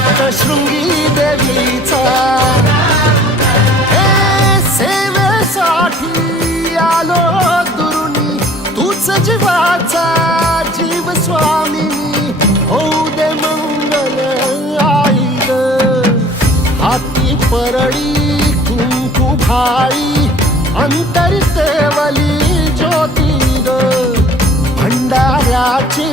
सप्तशृंगी देवीचा. हे सेवेसाठी आलो दुरुनी तूच जीवाचा जीव स्वामी होऊ दे मंगल आई ग हाती परळी कुंकू भाई अंतर केवली ज्योती ग भंडाऱ्याची